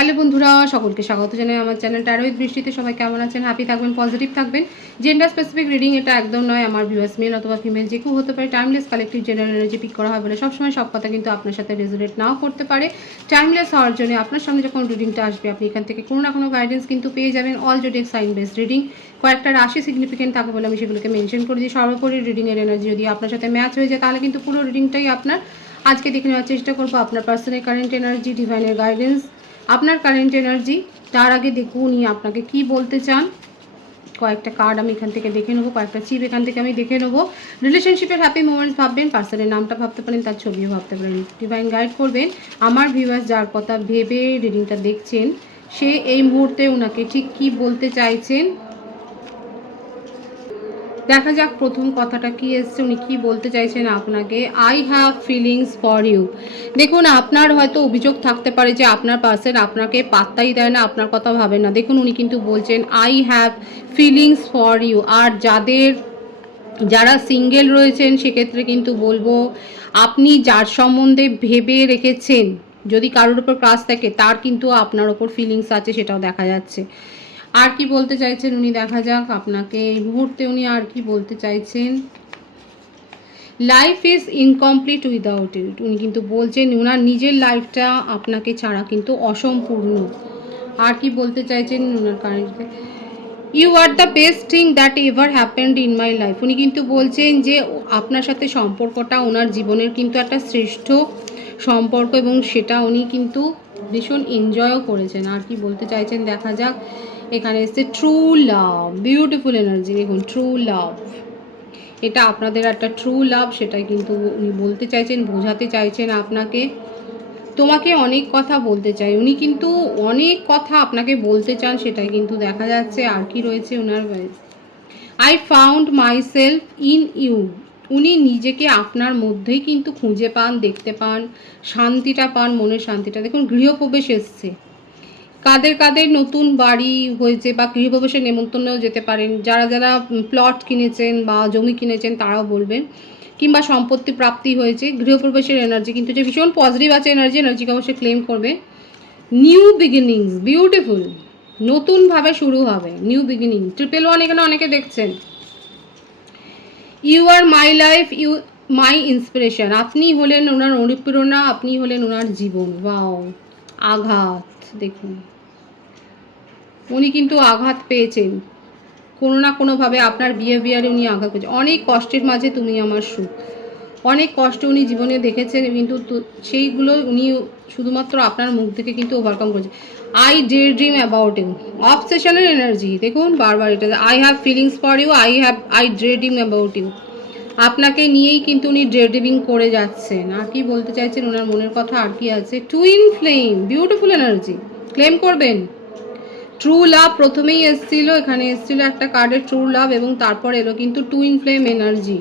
Hello বন্ধুরা, সকলকে স্বাগত জানাই আমার চ্যানেল ট্যারোইদ বৃষ্টিতে সবাই কেমন আছেন? হ্যাপি থাকবেন পজিটিভ থাকবেন। জেন্ডার স্পেসিফিক রিডিং এটা একদম নয়, আমার ভিউয়ার্স মেল অথবা ফিমেল যে কেউ হতে পারে। Timeless collective general energy pick করা হয় বলে সবসময় সব কথা কিন্তু আপনার সাথে রেজোনেট নাও করতে পারে। টাইমলেস হওয়ার জন্য আপনার সামনে যখন রিডিংটা আসবে, আপনি এখান থেকে কোনো না কোনো গাইডেন্স কিন্তু পেয়ে যাবেন। All zodiac sign base reading কয়েকটা রাশি সিগনিফিকেন্ট থাকে বলে আমি সেগুলোকে মেনশন করে দিই। সর্বোপরি রিডিংয়ের এনার্জি যদি আপনার সাথে ম্যাচ হয়ে যায়, তাহলে কিন্তু পুরো রিডিংটাই আপনার। আজকে দেখে নেওয়ার চেষ্টা করব আপনার পার্সোনাল কারেন্ট এনার্জি ডিভাইনের গাইডেন্স আপনার কারেন্ট এনার্জি তার আগে দেখুন উনি আপনাকে কি বলতে চান। কয়েকটা কার্ড আমি এখান থেকে দেখে নেব, কয়েকটা চিপ এখান থেকে আমি দেখে নেব। রিলেশনশিপের হ্যাপি মোমেন্টস ভাববেন পার্সনের নামটা ভাবতে পারেন, তার ছবিও ভাবতে পারেন। ডিভাইন গাইড করবেন। আমার ভিউয়ার্স যার কথা ভেবে রিডিংটা দেখছেন, সে এই মুহূর্তে ওনাকে ঠিক কি বলতে চাইছেন দেখা যাক প্রথম কথাটা কি এসছে, উনি কি বলতে চাইছেন আপনাকে। I have feelings for you দেখুন, আপনার হয়তো অভিযোগ থাকতে পারে যে আপনার পার্সন আপনাকে পাত্তাই দেয় না, আপনার কথা ভাবে না। দেখুন, উনি কিন্তু বলছেন I have feelings for you আর যাদের, যারা সিঙ্গেল রয়েছেন, সেক্ষেত্রে কিন্তু বলব, আপনি যার সম্বন্ধে ভেবে রেখেছেন, যদি কারোর উপর ক্রাশ থাকে, তার কিন্তু আপনার ওপর ফিলিংস আছে, সেটাও দেখা যাচ্ছে। আর কি বলতে চাইছেন উনি? দেখা যাক আপনাকে এই মুহূর্তে উনি আর কি বলতে চাইছেন। Life is incomplete without it উনি কিন্তু বলছেন ওনার নিজের লাইফটা আপনাকে ছাড়া কিন্তু অসম্পূর্ণ। আর কি বলতে চাইছেন ওনার কারেন্টে you are the best thing that ever happened in my life উনি কিন্তু বলছেন যে আপনার সাথে সম্পর্কটা ওনার জীবনের কিন্তু একটা শ্রেষ্ঠ সম্পর্ক এবং সেটা উনি কিন্তু ভীষণ এনজয়ও করেছেন। আর কি বলতে চাইছেন? দেখা যাক। এখানে এসছে ট্রু লাভ বিউটিফুল এনার্জি দেখুন ট্রু লাভ এটা আপনাদের একটা ট্রু লাভ সেটাই কিন্তু উনি বলতে চাইছেন, বোঝাতে চাইছেন আপনাকে। তোমাকে অনেক কথা বলতে চাই। উনি কিন্তু অনেক কথা আপনাকে বলতে চান, সেটাই কিন্তু দেখা যাচ্ছে। আর কি রয়েছে ওনার I found myself in you উনি নিজেকে আপনার মধ্যেই কিন্তু খুঁজে পান, দেখতে পান, শান্তিটা পান, মনের শান্তিটা। দেখুন, গৃহপ্রবেশ এসছে। কাদের কাদের নতুন বাড়ি হয়েছে বা গৃহপ্রবেশের নেমন্তন্নেও যেতে পারেন, যারা যারা প্লট কিনেছেন বা জমি কিনেছেন তারাও বলবেন, কিংবা সম্পত্তি প্রাপ্তি হয়েছে গৃহপ্রবেশের এনার্জি কিন্তু যে ভীষণ পজিটিভ আছে এনার্জি এনার্জিকে অবশ্যই ক্লেম করবে। নিউ বিগিনিংস বিউটিফুল নতুনভাবে শুরু হবে নিউ বিগিনিং ট্রিপল ওয়ান এখানে অনেকে দেখছেন। You are my life you my inspiration আপনি হলেন ওনার অনুপ্রেরণা, আপনি হলেন ওনার জীবন বাও আঘাত। দেখুন। উনি কিন্তু আঘাত পেয়েছেন। কোনো না কোনোভাবে আপনার বিহেভিয়ারে উনি আঘাত পেয়েছেন। অনেক কষ্টের মাঝে তুমি আমার সুখ। অনেক কষ্ট উনি জীবনে দেখেছেন, কিন্তু সেইগুলো উনি শুধুমাত্র আপনার মুখ থেকে কিন্তু ওভারকাম করেছে। I daydream about you অবসেশনের এনার্জি দেখুন বারবার এটা। I have feelings for you I have I daydream about you আপনাকে নিয়েই কিন্তু উনি ডে ড্রিমিং করে যাচ্ছেন। আর কি বলতে চাইছেন ওনার মনের কথা আর কি আছে? Twin flame beautiful energy claim করবেন। ট্রু লাভ প্রথমেই এসেছিল, এখানে এসেছিল একটা কার্ডের ট্রু লাভ এবং তারপর এলো কিন্তু টুইন ফ্লেম এনার্জি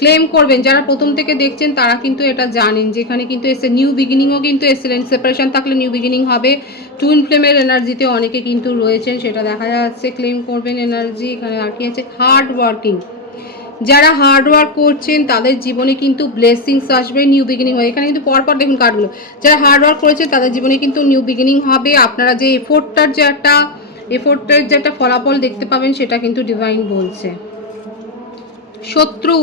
ক্লেম করবেন। যারা প্রথম থেকে দেখছেন, তারা কিন্তু এটা জানেন যেখানে কিন্তু এসে নিউ বিগিনিংও কিন্তু এসেছিলেন সেপারেশন থাকলে নিউ বিগিনিং হবে। টুইন ফ্লেমের এনার্জিতে অনেকে কিন্তু রয়েছেন, সেটা দেখা যাচ্ছে। ক্লেম করবেন এনার্জি এখানে আর কি আছে? হার্ড ওয়ার্কিং যারা হার্ড ওয়ার্ক করছেন, তাদের জীবনে কিন্তু ব্লেসিংস আসবে নিউ বিগিনিং হবে। এখানে কিন্তু পরপর দেখুন কার্ডগুলো যারা হার্ড ওয়ার্ক করেছে, তাদের জীবনে কিন্তু নিউ বিগিনিং হবে। আপনারা যে এফোর্টটার যে একটা এফোর্টের যে একটা ফলাফল দেখতে পাবেন, সেটা কিন্তু ডিভাইন বলছে। শত্রু,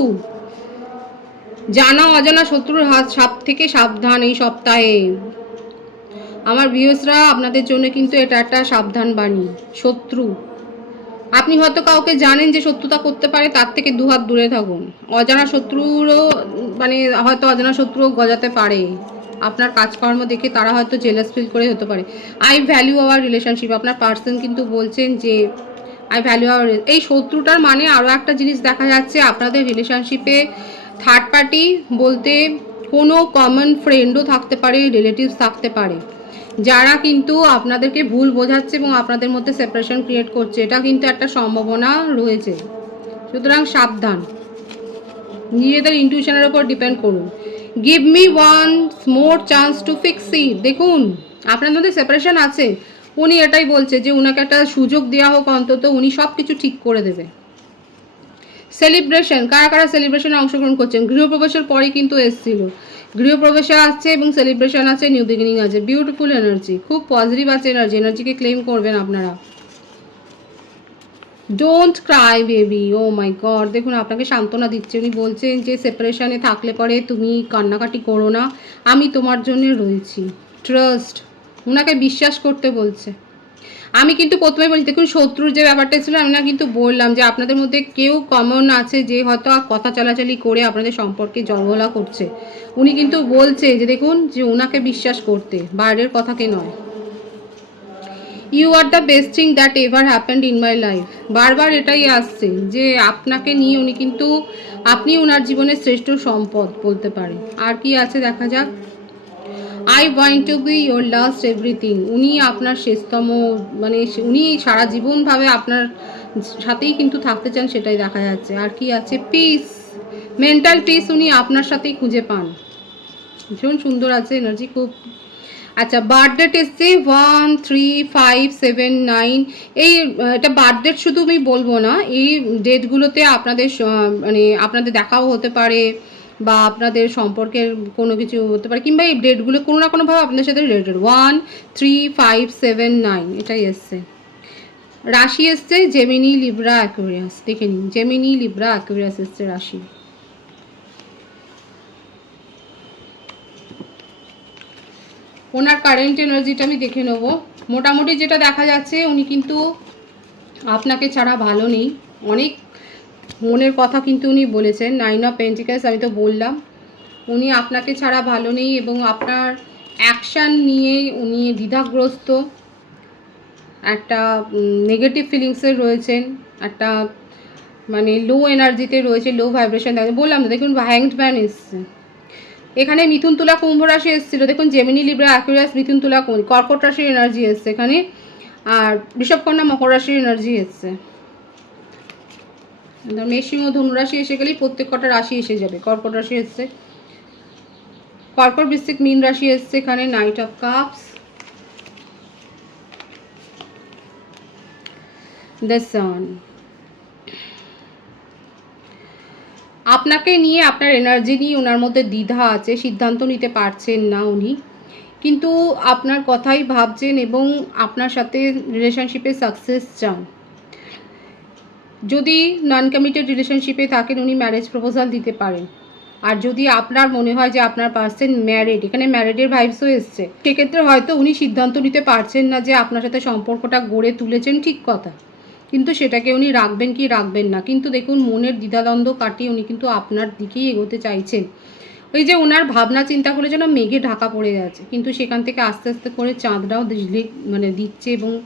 জানা অজানা শত্রুর হাত সাপ থেকে সাবধান এই সপ্তাহে। আমার ভিউসরা আপনাদের জন্য কিন্তু এটা একটা সাবধান বাণী। শত্রু। আপনি হয়তো কাউকে জানেন যে শত্রুতা করতে পারে, তার থেকে দু হাত দূরে থাকুন। অজানা শত্রুরও মানে হয়তো অজানা শত্রুও গজাতে পারে। আপনার কাজকর্ম দেখে তারা হয়তো জেলাস ফিল করে হতে পারে। আই ভ্যালু আওয়ার রিলেশনশিপ আপনার পার্সন কিন্তু বলছেন যে আই ভ্যালু আওয়ার এই শত্রুটার মানে আরও একটা জিনিস দেখা যাচ্ছে আপনাদের রিলেশনশিপে থার্ড পার্টি বলতে কোনো কমন ফ্রেন্ডও থাকতে পারে রিলেটিভস থাকতে পারে। যারা কিন্তু আপনাদেরকে ভুল বোঝাচ্ছে এবং আপনাদের মধ্যে সেপারেশন ক্রিয়েট করছে, এটা কিন্তু একটা সম্ভাবনা রয়েছে। সুতরাং সাবধান। নিজেদের ইনটিউশনের ওপর ডিপেন্ড করুন। Give me one more chance to fix it দেখুন, আপনার মধ্যে সেপারেশন আছে। উনি এটাই বলছে যে, উনাকে একটা সুযোগ দেওয়া হোক অন্তত, উনি সব কিছু ঠিক করে দেবে। সেলিব্রেশন কারা কারা সেলিব্রেশনে অংশগ্রহণ করছেন? গৃহপ্রবেশের পরেই কিন্তু এসছিল। গৃহপ্রবেশে আসছে এবং সেলিব্রেশন আছে নিউ বিগিনিং আছে। বিউটিফুল এনার্জি খুব পজিটিভ আছে এনার্জি এনার্জিকে ক্লেম করবেন আপনারা। Don't cry baby oh my God দেখুন, আপনাকে সান্ত্বনা দিচ্ছে। উনি বলছেন যে সেপারেশনে থাকলে পরে তুমি কান্নাকাটি করো না। আমি তোমার জন্য রয়েছি। ট্রাস্ট ওনাকে বিশ্বাস করতে বলছে। আমি কিন্তু প্রথমে বলি, দেখুন, শত্রুর যে ব্যাপারটা ছিল, আমি না কিন্তু বললাম যে আপনাদের মধ্যে কেউ কমন আছে যে হয়তো কথা চলাচলি করে আপনাদের সম্পর্কে জলগলা করছে। উনি কিন্তু বলছে যে, দেখুন, যে ওনাকে বিশ্বাস করতে, বাইরের কথাকে নয়। You are the best thing that ever happened in my life বারবার এটাই আসছে যে আপনাকে নিয়ে উনি কিন্তু, আপনি ওনার জীবনের শ্রেষ্ঠ সম্পদ বলতে পারে আর কি আছে দেখা যাক। I want to be your last everything উনি আপনার শেষতম মানে উনি সারা জীবনভাবে আপনার সাথেই কিন্তু থাকতে চান, সেটাই দেখা যাচ্ছে। আর কি আছে? পিস মেন্টাল পিস উনি আপনার সাথেই খুঁজে পান। ভীষণ সুন্দর আছে এনার্জি খুব আচ্ছা বার্থ ডেট এসছে। One three five seven nine এই, এটা বার্থ ডেট শুধু আমি বলব না, এই ডেটগুলোতে আপনাদের মানে আপনাদের দেখাও হতে পারে। বা আপনাদের সম্পর্কের কোনো কিছু হতে পারে, কিংবা এই ডেটগুলো কোনো না কোনোভাবে আপনাদের সাথে related one three five seven nine এটাই এসছে। রাশি এসছে জেমিনি লিব্রা অ্যাকুরিয়াস দেখে নিন জেমিনি লিব্রা অ্যাকুরিয়াস এসছে রাশি। ওনার কারেন্ট এনার্জিটা আমি দেখে নেব। মোটামুটি যেটা দেখা যাচ্ছে, উনি কিন্তু আপনাকে ছাড়া ভালো নেই। অনেক মনের কথা কিন্তু উনি বলেছেন নাইন অফ পেন্টিকাস আমি তো বললাম। উনি আপনাকে ছাড়া ভালো নেই এবং আপনার অ্যাকশান নিয়ে উনি দ্বিধাগ্রস্ত। একটা নেগেটিভ ফিলিংসের রয়েছেন, একটা মানে লো এনার্জিতে রয়েছে লো ভাইব্রেশন বললাম তো দেখুন হ্যাংড ম্যান এসছে। এখানে মিথুন তুলা কুম্ভ রাশি এসেছিল। দেখুন জেমিনি লিব্রা অ্যাকুরাস মিথুন তুলা কর্কট রাশির এনার্জি এসছে এখানে। আর বৃষভকন্যা মকর রাশির এনার্জি এসছে। মেষিং ও ধনুরাশি এসে গেলেই প্রত্যেক কটা রাশি এসে যাবে। কর্কট রাশি এসছে। কর্কট বৃশ্চিক মীন রাশি এসছে এখানে নাইট অফ কাপস আপনাকে নিয়ে, আপনার এনার্জি নিয়ে ওনার মধ্যে দ্বিধা আছে, সিদ্ধান্ত নিতে পারছেন না উনি। কিন্তু আপনার কথাই ভাবছেন এবং আপনার সাথে রিলেশনশিপে সাকসেস চান। যদি নন কমিটেড রিলেশনশিপে থাকেন, উনি ম্যারেজ প্রপোজাল দিতে পারেন। আর যদি আপনার মনে হয় যে আপনার পার্সন ম্যারিড এখানে ম্যারিডের ভাইবসও এসছে। সেক্ষেত্রে হয়তো উনি সিদ্ধান্ত নিতে পারছেন না যে আপনার সাথে সম্পর্কটা গড়ে তুলেছেন ঠিক কথা। কিন্তু সেটাকে উনি রাখবেন কি রাখবেন না। কিন্তু দেখুন, মনের দ্বিধাদ্বন্দ্ব কাটিয়ে উনি কিন্তু আপনার দিকেই এগোতে চাইছেন। ওই যে ওনার ভাবনা চিন্তা করে যেন মেঘে ঢাকা পড়ে গেছে কিন্তু সেখান থেকে আস্তে আস্তে করে চাঁদটাও মানে দিচ্ছে এবং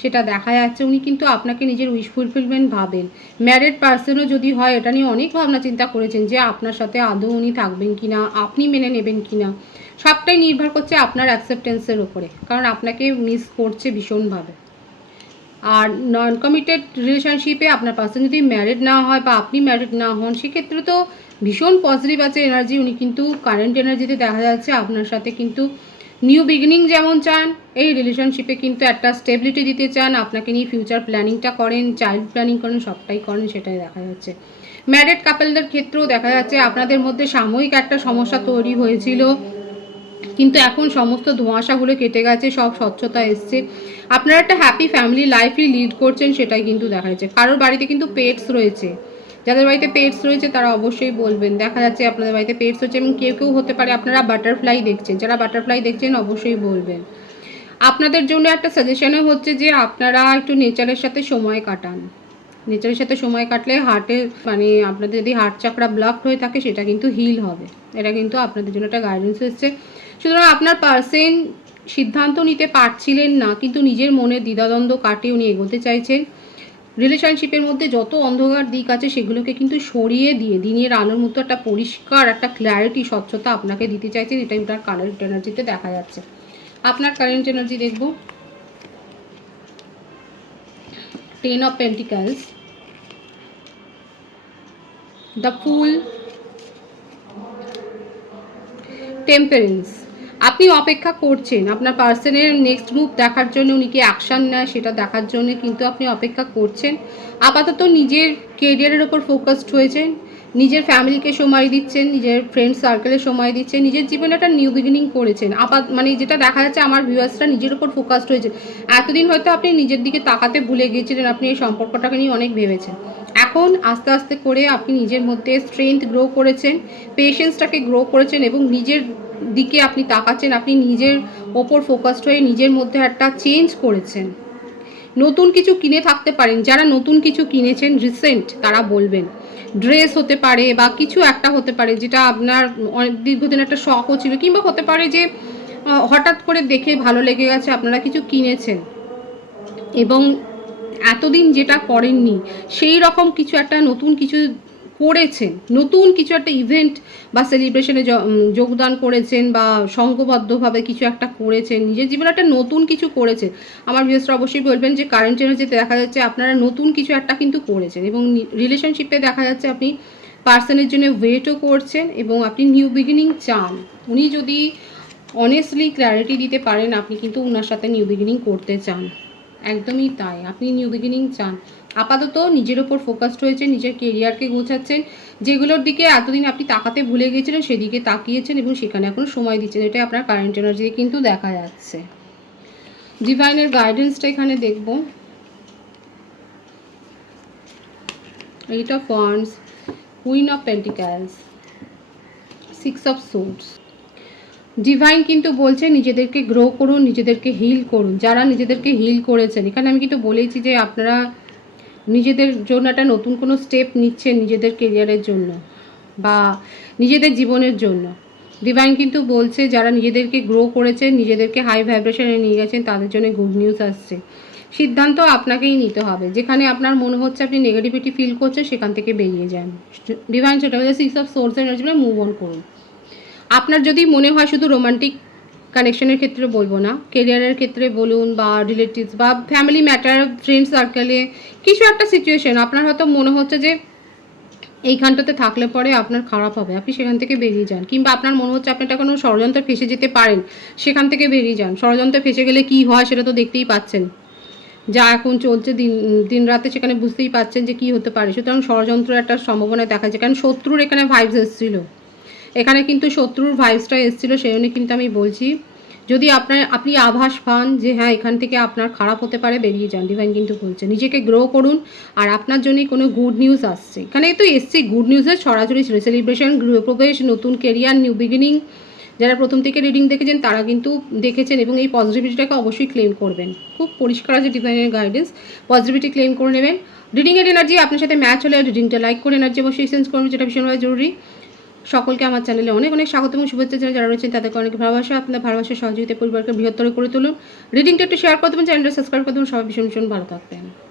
সেটা দেখা যাচ্ছে। উনি কিন্তু আপনাকে নিজের উইশ ফুলফিলমেন্ট ভাবেন। ম্যারিড পার্সনও যদি হয়, এটা নিয়ে অনেক ভাবনা চিন্তা করেছেন যে আপনার সাথে আদৌ উনি থাকবেন কি না আপনি মেনে নেবেন কি না সবটাই নির্ভর করছে আপনার অ্যাকসেপ্টেন্সের ওপরে কারণ আপনাকে মিস করছে ভীষণভাবে। আর নন কমিটেড রিলেশনশিপে আপনার পার্সন যদি ম্যারিড না হয় বা আপনি ম্যারিড না হন, সেক্ষেত্রে তো ভীষণ পজিটিভ আছে এনার্জি উনি কিন্তু কারেন্ট এনার্জিতে দেখা যাচ্ছে, আপনার সাথে কিন্তু নিউ বিগিনিং যেমন চান, এই রিলেশনশিপে কিন্তু একটা স্টেবিলিটি দিতে চান, আপনাকে নিয়ে ফিউচার প্ল্যানিংটা করেন, চাইল্ড প্ল্যানিং করেন, সবটাই করেন, সেটাই দেখা যাচ্ছে। ম্যারেড কাপলদের ক্ষেত্রেও দেখা যাচ্ছে আপনাদের মধ্যে সাময়িক একটা সমস্যা তৈরি হয়েছিল, কিন্তু এখন সমস্ত ধোঁয়াশাগুলো কেটে গেছে, সব স্বচ্ছতা এসছে। আপনারা একটা হ্যাপি ফ্যামিলি লাইফই লিড করছেন, সেটাই কিন্তু দেখা যাচ্ছে। কারোর বাড়িতে কিন্তু পেটস রয়েছে। যাদের বাড়িতে পেটস রয়েছে তারা অবশ্যই বলবেন। দেখা যাচ্ছে আপনাদের বাড়িতে পেটস হচ্ছে এবং কেউ কেউ হতে পারে আপনারা বাটারফ্লাই দেখছেন। যারা বাটারফ্লাই দেখছেন অবশ্যই বলবেন। আপনাদের জন্য একটা সাজেশনও হচ্ছে যে আপনারা একটু নেচারের সাথে সময় কাটান। নেচারের সাথে সময় কাটলে হার্টে মানে আপনাদের যদি হার্ট চাকরা ব্লক হয়ে থাকে সেটা কিন্তু হিল হবে। এটা কিন্তু আপনাদের জন্য একটা গাইডেন্স এসছে। সুতরাং আপনার পার্সেন সিদ্ধান্ত নিতে পারছিলেন না, কিন্তু নিজের মনে দ্বিধাদ্বন্দ্ব কাটিয়ে উনি এগোতে চাইছেন। রিলেশনশিপের মধ্যে যত অন্ধকার দিক আছে, সেগুলোকে কিন্তু সরিয়ে দিয়ে দিনের আলোর মতো একটা পরিষ্কার, একটা ক্ল্যারিটি স্বচ্ছতা আপনাকে দিতে চাইছে এটাই ওটার কারেন্ট এনার্জিতে দেখা যাচ্ছে। আপনার কারেন্ট এনার্জি দেখব। Ten of pentacles the fool temperance আপনি অপেক্ষা করছেন। আপনার পার্সনের নেক্সট মুভ দেখার জন্য উনি কি অ্যাকশান নেয় সেটা দেখার জন্য কিন্তু আপনি অপেক্ষা করছেন। আপাতত নিজের কেরিয়ারের ওপর ফোকাসড হয়েছেন। নিজের ফ্যামিলিকে সময় দিচ্ছেন, নিজের ফ্রেন্ড সার্কেলে সময় দিচ্ছেন, নিজের জীবনে একটা নিউ বিগিনিং করেছেন। আপাত মানে যেটা দেখা যাচ্ছে আমার ভিউয়ার্সরা নিজের ওপর ফোকাসড হয়েছে। এতদিন হয়তো আপনি নিজের দিকে তাকাতে ভুলে গিয়েছিলেন, আপনি এই সম্পর্কটাকে নিয়ে অনেক ভেবেছেন। এখন আস্তে আস্তে করে আপনি নিজের মধ্যে স্ট্রেংথ গ্রো করেছেন পেশেন্সটাকে গ্রো করেছেন এবং নিজের দিকে আপনি তাকাচ্ছেন, আপনি নিজের ওপর ফোকাসড হয়ে নিজের মধ্যে একটা চেঞ্জ করেছেন। নতুন কিছু কিনে থাকতে পারেন, যারা নতুন কিছু কিনেছেন রিসেন্ট তারা বলবেন। ড্রেস হতে পারে বা কিছু একটা হতে পারে যেটা আপনার অনেক দীর্ঘদিন একটা শখও ছিল, কিংবা হতে পারে যে হঠাৎ করে দেখে ভালো লেগে গেছে আপনারা কিছু কিনেছেন। এবং এতদিন যেটা করেননি, সেই রকম কিছু একটা নতুন কিছু করেছেন, নতুন কিছু একটা ইভেন্ট বা সেলিব্রেশনে যোগদান করেছেন বা সংঘবদ্ধভাবে কিছু একটা করেছেন, নিজের জীবনে একটা নতুন কিছু করেছেন। আমার ভিউসরা অবশ্যই বলবেন যে কারেন্ট এনার্জিতে দেখা যাচ্ছে আপনারা নতুন কিছু একটা কিন্তু করেছেন এবং রিলেশনশিপে দেখা যাচ্ছে আপনি পার্সনের জন্য ওয়েটও করছেন এবং আপনি নিউ বিগিনিং চান। উনি যদি অনেস্টলি ক্ল্যারিটি দিতে পারেন, আপনি কিন্তু ওনার সাথে নিউ বিগিনিং করতে চান। একদমই তাই। আপনি নিউ বিগিনিং চান। আপাতত নিজের ওপর ফোকাসড হয়েছে নিজের কেরিয়ারকে গোছাচ্ছেন। যেগুলোর দিকে এতদিন আপনি তাকাতে ভুলে গিয়েছিলেন, সেদিকে তাকিয়েছেন এবং সেখানে এখন সময় দিচ্ছেন। এটা আপনার কারেন্ট এনার্জি কিন্তু দেখা যাচ্ছে। ডিভাইনের গাইডেন্সটা এখানে দেখব। Eight of wands queen of pentacles six of swords divine কিন্তু বলছে নিজেদেরকে গ্রো করুন, নিজেদেরকে হিল করুন। যারা নিজেদেরকে হিল করেছেন, এখানে আমি কিন্তু বলেছি যে আপনারা নিজেদের জন্য একটা নতুন কোনো স্টেপ নিচ্ছেন নিজেদের কেরিয়ারের জন্য বা নিজেদের জীবনের জন্য। ডিভাইন কিন্তু বলছে যারা নিজেদেরকে গ্রো করেছেন, নিজেদেরকে হাই ভাইব্রেশনে নিয়ে গেছেন, তাদের জন্য গুড নিউজ আসছে। সিদ্ধান্ত আপনাকেই নিতে হবে। যেখানে আপনার মনে হচ্ছে আপনি নেগেটিভিটি ফিল করছেন, সেখান থেকে বেরিয়ে যান। ডিভাইন সেটা হচ্ছে six of source energy move on করুন। আপনার যদি মনে হয় শুধু রোমান্টিক কানেকশনের ক্ষেত্রে বলব না কেরিয়ারের ক্ষেত্রে বলুন বা রিলেটিভস বা ফ্যামিলি ম্যাটার ফ্রেন্ড সার্কেলে কিছু একটা সিচুয়েশন আপনার হয়তো মনে হচ্ছে যে এইখানটাতে থাকলে পরে আপনার খারাপ হবে, আপনি সেখান থেকে বেরিয়ে যান। কিংবা আপনার মনে হচ্ছে আপনি একটা কোনো ষড়যন্ত্রে ফেসে যেতে পারেন, সেখান থেকে বেরিয়ে যান। ষড়যন্ত্রে ফেসে গেলে কি হয় সেটা তো দেখতেই পাচ্ছেন। যা এখন চলছে দিন দিন রাতে সেখানে বুঝতেই পাচ্ছেন যে কি হতে পারে। সুতরাং ষড়যন্ত্র একটা সম্ভাবনা দেখা যায়, কারণ শত্রুর এখানে ভাইবস এসেছিল। এখানে কিন্তু শত্রুর ভাইবসটা এসেছিল, সেই জন্য কিন্তু আমি বলছি, যদি আপনার, আপনি আভাস পান যে হ্যাঁ এখান থেকে আপনার খারাপ হতে পারে, বেরিয়ে যান। ডিভাইন কিন্তু বলছে, নিজেকে গ্রো করুন, আর আপনার জন্যই কোনো গুড নিউজ আসছে। এখানে তো এসছে গুড নিউজের সরাসরি সেলিব্রেশন গৃহপ্রবেশ নতুন কেরিয়ার নিউ বিগিনিং যারা প্রথম থেকে রিডিং দেখেছেন, তারা কিন্তু দেখেছেন এবং এই পজিটিভিটিটাকে অবশ্যই ক্লেম করবেন। খুব পরিষ্কার আছে ডিভাইনের গাইডেন্স পজিটিভিটি ক্লেম করে নেবেন। রিডিংয়ের এনার্জি আপনার সাথে ম্যাচ হলে রিডিংটা লাইক করে এনার্জি অবশ্যই সেন্স করবেন, যেটা ভীষণভাবে জরুরি। সকলকে আমার চ্যানেলে অনেক অনেক স্বাগত এবং শুভেচ্ছা জানাই। যারা রয়েছেন তাদেরকে অনেক ভালোবাসা। আপনার ভালোবাসার সহযোগিতা, পরিবারকে বৃহত্তর করে তুলুন। রিডিংটা একটু শেয়ার করে দেবেন চ্যানেলটা সাবস্ক্রাইব করে দেবেন। সবাই ভীষণ ভীষণ ভালো থাকবেন।